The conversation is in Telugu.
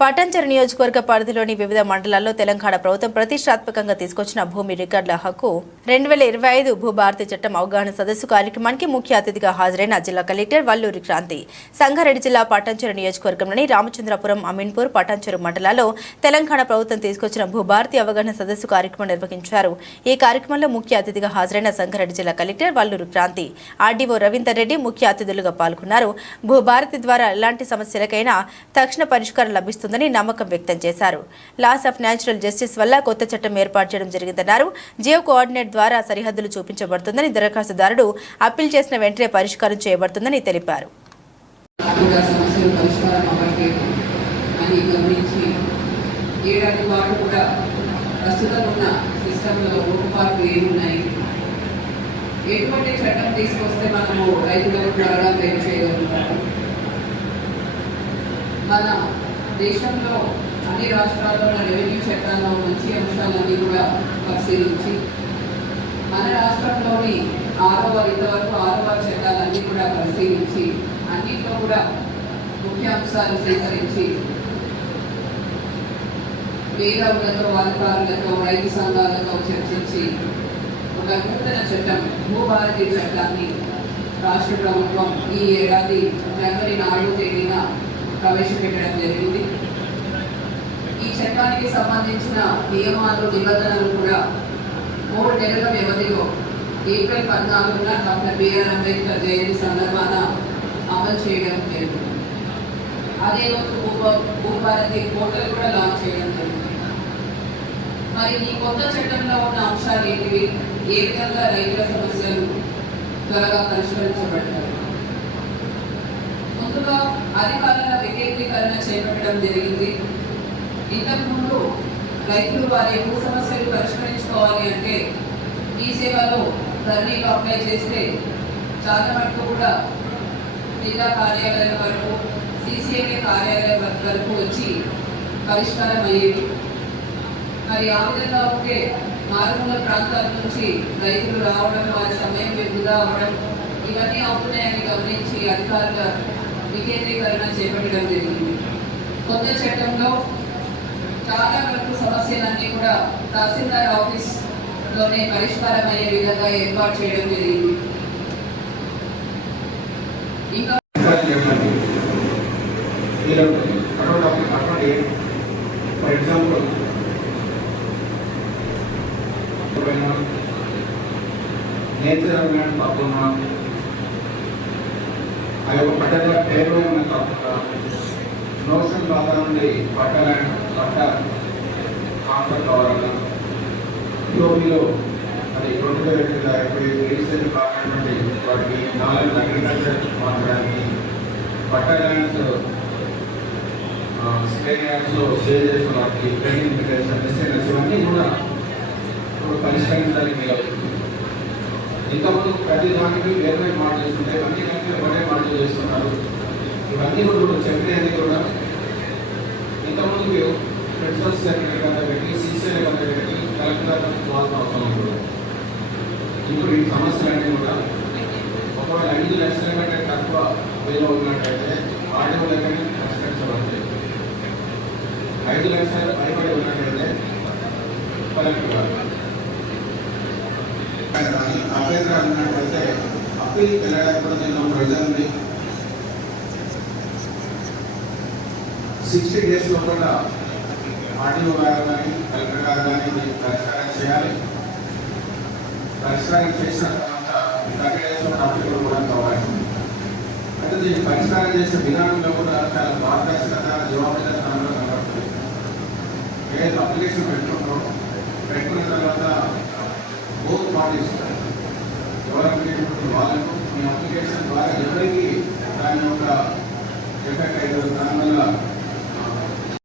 పటాంచర్ నియోజకవర్గ పరిధిలోని వివిధ మండలాల్లో తెలంగాణ ప్రభుత్వం ప్రతిష్టాత్మకంగా తీసుకొచ్చిన భూమి రికార్డుల హక్కు రెండు వేల ఇరవై ఐదు భూభారతి చట్టం అవగాహన సదస్సు కార్యక్రమానికి ముఖ్య అతిథిగా హాజరైన జిల్లా కలెక్టర్ వల్లూరి క్రాంతి. సంగారెడ్డి జిల్లా పటాంచెరు నియోజకవర్గంలోని రామచంద్రపురం అమీన్పూర్ పటాంచెరు మండలాల్లో తెలంగాణ ప్రభుత్వం తీసుకొచ్చిన భూభారతి అవగాహన సదస్సు కార్యక్రమం నిర్వహించారు. ఈ కార్యక్రమంలో ముఖ్య అతిథిగా హాజరైన సంగారెడ్డి జిల్లా కలెక్టర్ వల్లూరు క్రాంతి. ఆర్డీఓ రవీందర్ రెడ్డి ముఖ్య అతిథులుగా పాల్గొన్నారు. భూభారతి ద్వారా ఎలాంటి సమస్యలకైనా తక్షణ పరిష్కారం లభిస్తుంది వస్తుందని నమ్మకం వ్యక్తం చేశారు. లాస్ ఆఫ్ న్యాచురల్ జస్టిస్ వల్ల కొత్త చట్టం ఏర్పాటు చేయడం జరిగిందన్నారు. జియో కోఆర్డినేట్ ద్వారా సరిహద్దులు చూపించబడుతుందని దరఖాస్తుదారుడు అప్పీల్ చేసిన వెంటనే పరిష్కారం చేయబడుతుందని తెలిపారు. అని గమనించి ఏడాది పాటు కూడా ప్రస్తుతం ఉన్న సిస్టంలో లోటుపాట్లు ఏమున్నాయి ఎటువంటి చట్టం తీసుకొస్తే మనము రైతులకు త్వరగా మేలు మన దేశంలో అన్ని రాష్ట్రాల్లో ఉన్న రెవెన్యూ చట్టాల్లో మంచి అంశాలన్నీ కూడా పరిశీలించి మన రాష్ట్రంలోని ఆరవ ఇంతవరకు ఆరవ చట్టాలన్నీ కూడా పరిశీలించి అన్నింటిలో కూడా ముఖ్య అంశాలు సేకరించి మేధావులతో అధికారులతో రైతు సంఘాలతో చర్చించి ఒక నూతన చట్టం భూభారతి చట్టాన్ని రాష్ట్ర ప్రభుత్వం ఈ ఏడాది జనవరి నాలుగు తేదీన ప్రవేశపెట్టడం జరిగింది. ఈ చట్టానికి సంబంధించిన నియమాలు నిబంధనలు కూడా మూడు నెలల వ్యవధిలో ఏప్రిల్ పద్నాలుగున doctor B R Ambedkar Jayanti సందర్భాన అమలు చేయడం జరిగింది. అదే రోజు భూభారతి పోర్టల్ కూడా లాంచ్ చేయడం జరిగింది. మరి ఈ కొత్త చట్టంలో ఉన్న అంశాలు ఏంటివి? ఏ విధంగా రైతుల సమస్యలు త్వరగా పరిష్కరించబడతాయి? ముందుగా అధికారులు చేపట్టడం జరిగింది. ఇంతకుముందు రైతులు వారి భూ సమస్యలు పరిష్కరించుకోవాలి అంటే ఈ సేవలో ధరణిలో అప్లై చేస్తే చాలా మటుకు కూడా జిల్లా కార్యాలయం వరకు సిసిఐఏ కార్యాలయం వరకు వచ్చి పరిష్కారం అయ్యేది. మరి ఆ విధంగా ఉంటే మారుమూల ప్రాంతాల నుంచి రైతులు రావడం వారి సమయం వృధా అవ్వడం ఇవన్నీ అవుతున్నాయని గమనించి అధికారుల వికేంద్రీకరణ చేపట్టడం జరిగింది. కొత్త చట్టంలో చాలా వరకు సమస్యలన్నీ కూడా తహసీల్దార్ ఆఫీస్లోనే పరిష్కారం అయ్యే విధంగా ఏర్పాటు చేయడం జరిగింది. ఇంకా ఫర్ ఎగ్జాంపుల్ నేచర్ అవ్వడానికి కాకుండా ఆ యొక్క పట్టణ పేరు నోషన్ బాగా నుండి పట్ట కాన్సెప్ట్ కావాలన్నా యూపీలో అది రెండు వేల ఎనిమిది ఇరవై రిజిస్ట్రేషన్ కావాలంటే వాటికి నాలుగు అగ్రికల్చర్ మార్చడానికి పట్ట ల్యాండ్స్ స్టే ల్యాండ్స్లో స్టే చేసిన వాటికి ట్రైనింగ్ పెట్టేసిన డిస్టెన్స్ ఇవన్నీ కూడా ఇప్పుడు పరిష్కరించడానికి వీలవుతుంది ఇంతకుముందు ప్రతి దానికి వేరే మాటలు చేస్తుంటే అన్ని కలిపి ఒకటే మాటలు చేస్తున్నారు. ఇవన్నీ కూడా ఇప్పుడు కూడా ఇంతకుముందు ప్రిన్సిపల్ సెక్రటరీ గారి పెట్టి సీసీఐ గారి పెట్టి కలెక్టర్ గారు అవసరం లేదు ఇప్పుడు ఈ సమస్యలన్నీ కూడా ఒకవేళ ఐదు లక్షల కంటే తక్కువ వేలో ఉన్నట్టయితే ఆడియో దగ్గర పరిష్కరించబడతాయి ఐదు లక్షలు పైబడి ఉన్నట్టయితే కలెక్టర్ గారు. కానీ అప్పీల్ వెళ్ళడానికి కూడా నేను ప్రజలు సిక్స్టీ డేస్ లోపల ఆర్డీఓ గారు కానీ కలెక్టర్ గారు కానీ దీన్ని పరిష్కారం చేయాలి. పరిష్కారం చేసిన తర్వాత థర్టీ డేస్లో కూడా కావాలి. అయితే దీన్ని పరిష్కారం చేసే విధానంలో కూడా చాలా పారదర్శకత జవాబుదారితనంగా కనబడుతుంది ఏదైతే అప్లికేషన్ పెట్టుకుంటాం పెట్టుకున్న తర్వాత బోత్ పార్టీస్ ఎవరైతే వాళ్ళకు మీ అప్లికేషన్ ద్వారా ఎవరికి దాని యొక్క ఎఫెక్ట్ అవుతుంది దానివల్ల